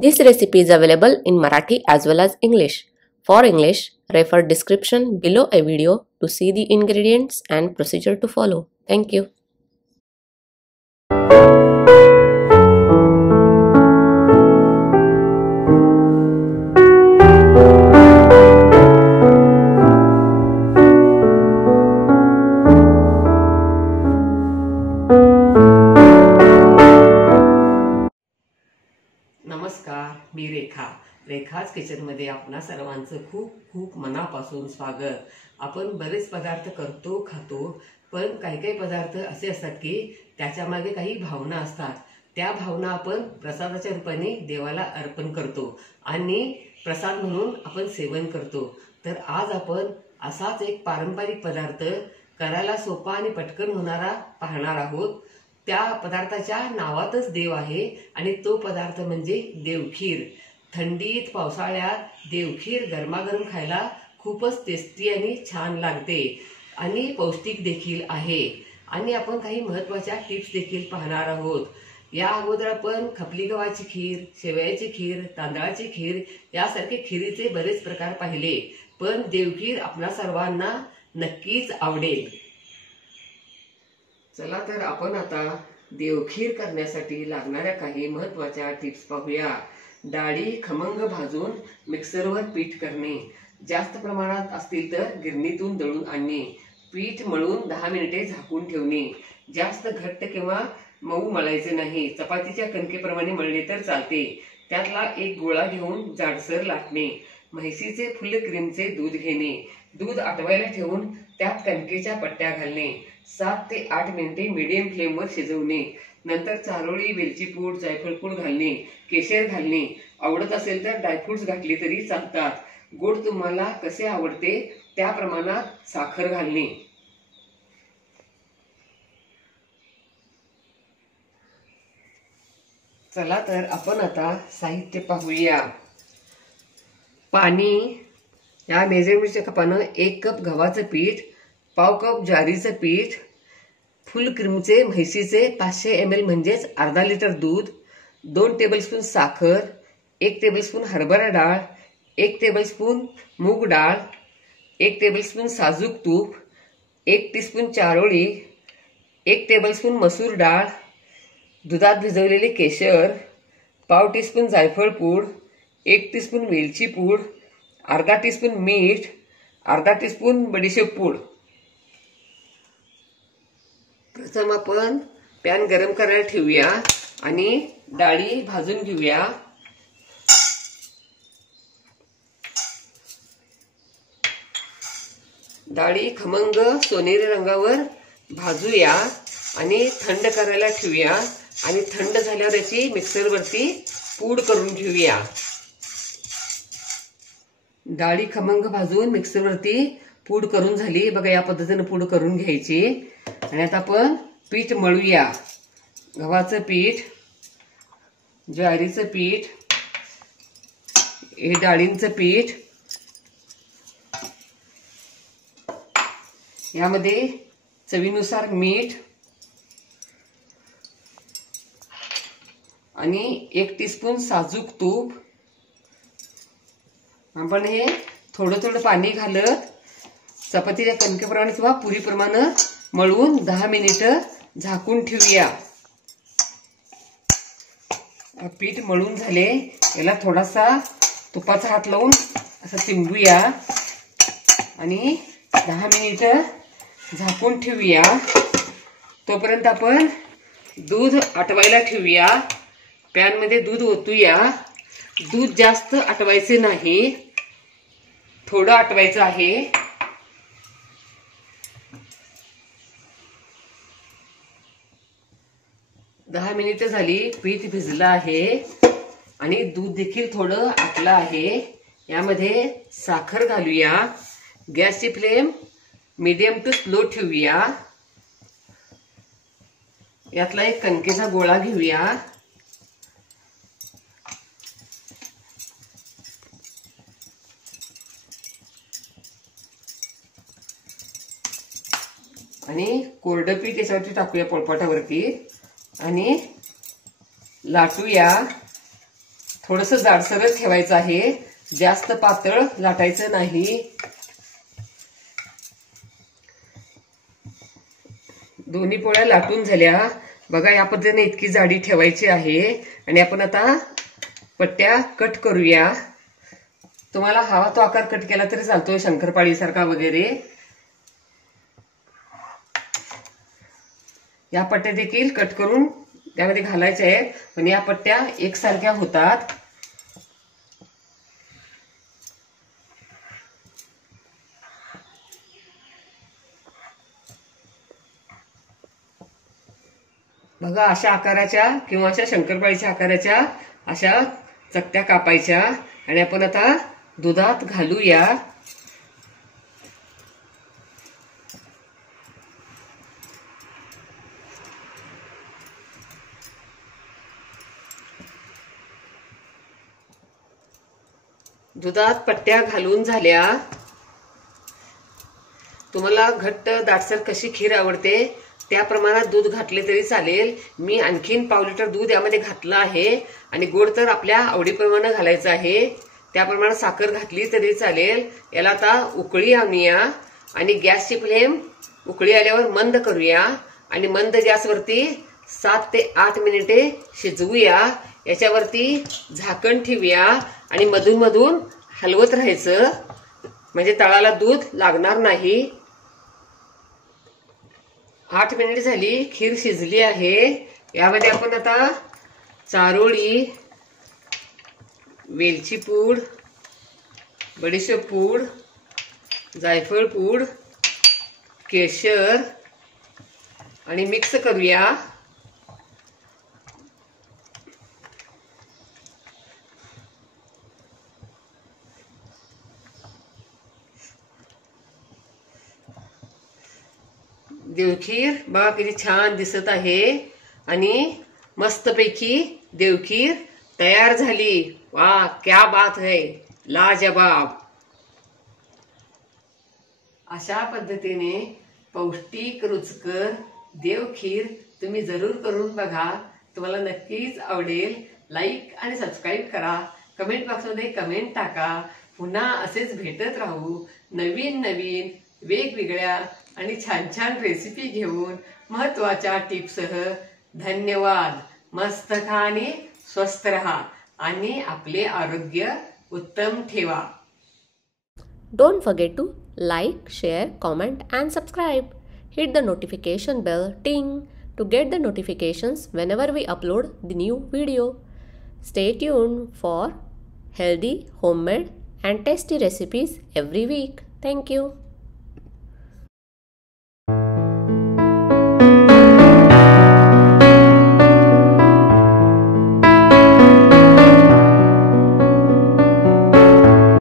This recipe is available in Marathi as well as English. For English, refer description below a video to see the ingredients and procedure to follow. Thank you. नमस्कार, मी रेखाच किचनमध्ये आपणा सर्वांचं खूप खूप मनापासून स्वागत. आपण बरेच पदार्थ करतो खातो, पण काही पदार्थ असे असतात की त्याच्या मागे काही भावना असतात. त्या भावना आपण प्रसादाच्या रूपाने देवाला अर्पण करतो आणि प्रसाद म्हणून आपण सेवन करतो. तर आज आपण असाच एक पारंपरिक पदार्थ करायला सोपा आणि पटकन होणारा पाहणार आहोत. त्या पदार्थाच्या नावातच देव आहे आणि तो पदार्थ म्हणजे देवखीर. थंडीत पावसाळ्यात देवखीर गरमागरम खायला खूपच टेस्टी आणि छान लागते आणि पौष्टिक देखील आहे. आणि आपण काही महत्त्वाच्या टिप्स देखील पाहणार आहोत. या अगोदर आपण खपली गव्हाची खीर, शेवयाची खीर, तांदळाची खीर यासारखे खिरीचे बरेच प्रकार पाहिले, पण देवखीर आपल्या सर्वांना नक्कीच आवडेल. चला तर आपण आता देवखीर करण्यासाठी लागणाऱ्या काही महत्त्वाच्या टिप्स पाहूया. डाळी खमंग भाजून मिक्सरवर पीठ करणे. जास्त प्रमाणात असतील तर गिरणीतून दळून आणणे. पीठ मळून 10 मिनिटे झाकून ठेवणे. जास्त घट्ट किंवा मऊ मळायचे नाही. चपातीच्या कणकेप्रमाणे मळले तर चालते. त्यातला एक गोळा घेऊन जाडसर लाटणे. म्हैसीचे फुल क्रीमचे दूध घेणे. दूध आटवायला ठेवून त्यात कणकेच्या पट्ट्या घालणे. 7 ते 8 मिनिटे मीडियम फ्लेमवर शिजवणे. नंतर चारोळी, वेलची पूड, जायफळ पूड घालणे. केशर घालणे. आवडत असेल तर ड्रायफ्रुट्स घातले तरी चालतात. गोड तुम्हाला कसे आवडते त्या प्रमाणात साखर घालणे. चला तर आपण आता साहित्य पाहूया. पाणी, या मेजरमेंटच्या कपानं 1 कप गव्हाचं पीठ, पाव कप ज्वारीचं पीठ, फुल क्रीमचे म्हैसीचे 500 ml म्हणजेच अर्धा लिटर दूध, 2 टेबलस्पून साखर, 1 टेबलस्पून हरभरा डाळ, 1 टेबलस्पून मूग डाळ, 1 टेबलस्पून साजूक तूप, 1 टीस्पून चारोळी, 1 टेबलस्पून मसूर डाळ, दुधात भिजवलेले केशर, पाव टीस्पून जायफळ पूड, 1 टीस्पून वेलची पूड, अर्धा टीस्पून मीठ, अर्धा टीस्पून बडीशेप पूड. प्रथम आपण पॅन गरम करायला ठेवूया आणि डाळी भाजून घेऊया. डाळी खमंग सोनेरी रंगावर भाजूया आणि थंड करायला ठेवूया आणि थंड झाल्यावर याची मिक्सरवरती पूड करून घेऊया. डाळी खमंग भाजून मिक्सरवरती पूड करून झाली. बघा, या पद्धतीने पूड करून घ्यायची. आणि आता आपण पीठ मळूया. गव्हाचं पीठ, ज्वारीचं पीठ, हे डाळींचं पीठ, यामध्ये चवीनुसार मीठ आणि 1 टीस्पून साजूक तूप. आपण हे थोडं थोडं पाणी घालत चपातीच्या कणकेप्रमाणे किंवा पुरीप्रमाणे मळून 10 मिनिटं झाकून ठेवूया. पीठ मळून झाले. याला थोडासा तुपाचा हात लावून असं चिंबूया आणि 10 मिनिटं झाकून ठेवूया. तोपर्यंत आपण दूध आटवायला ठेवूया. पॅनमध्ये दूध ओतूया. दूध जास्त आटवायचे नाही, थोडं आटवायचं आहे. दहा मिनिटं झाली. पीठ भिजलं आहे आणि दूध देखील थोडं आटलं आहे. यामध्ये साखर घालूया. गॅसची फ्लेम मीडियम टू स्लो ठेवूया. यातला एक कणकेचा गोळा घेऊया. आणि कोरडं पीठ याच्यावरती टाकूया पोळपाटावरती आणि लाटूया. थोडंसं जाडसरच ठेवायचं आहे, जास्त पातळ लाटायचं नाही। दोन्ही पोळ्या लाटून झाल्या बघा, या पद्धतीने इतकी जाडी ठेवायची आहे आणि आपण आता पट्ट्या कट करूया। तुम्हाला हवा तो आकार कट केला तरी चालतोय, शंकरपाळी सारखा वगैरे। या पट्ट्या देखील कट करून त्यामध्ये घालायच्या आहेत, पण या पट्ट्या एकसारख्या होतात। बघा, अशा आकाराच्या किंवा अशा शंकरपाळीच्या आकाराच्या अशा चकत्या कापायच्या आणि आपण आता दुधात घालूया। दुधात पट्ट्या घालून झाल्या। तुम्हाला घट्ट दाटसर कशी खीर आवडते त्या प्रमाणात दूध घातले तरी चालेल। मी आणखीन पाव लिटर दूध यामध्ये घातलं आहे आणि गोड तर आपल्या आवडीप्रमाणे घालायचं आहे, त्याप्रमाणे साखर घातली तरी चालेल। याला आता उकळी आणूया आणि गॅसची फ्लेम उकळी आल्यावर मंद करूया आणि मंद गॅसवरती 7 ते 8 मिनिटे शिजवूया। याच्यावरती झाकण ठेवूया आणि मधून मधून हलवत राहायचं, म्हणजे तळाला दूध लागणार नाही। 8 मिनिट झाली, खीर शिजली आहे। यामध्ये आपण आता चारोळी, वेलची पूड, बडीशेप पूड, जायफळ पूड, केशर आणि मिक्स करूया। देवखीर बघा किती छान दिसत आहे आणि मस्तपैकी देवखीर तयार झाली। वाह, क्या बात है, लाजवाब। अशा पद्धतीने पौष्टिक रुचकर देवखीर तुम्ही जरूर करून बघा, तुम्हाला नक्कीच आवडेल। लाईक आणि सबस्क्राईब करा, कमेंट बॉक्समध्ये कमेंट टाका। पुन्हा असेच भेटत राहू नवीन नवीन वेगवेगळ्या आणि छान छान रेसिपी घेऊन महत्त्वाच्या टिप्ससह। धन्यवाद। मस्त खा आणि स्वस्थ रहा आणि आपले आरोग्य उत्तम ठेवा। Don't forget to like, share, comment and subscribe. Hit the notification bell ting to get the notifications whenever we upload the new video. Stay tuned for healthy, homemade and tasty recipes every week. Thank you.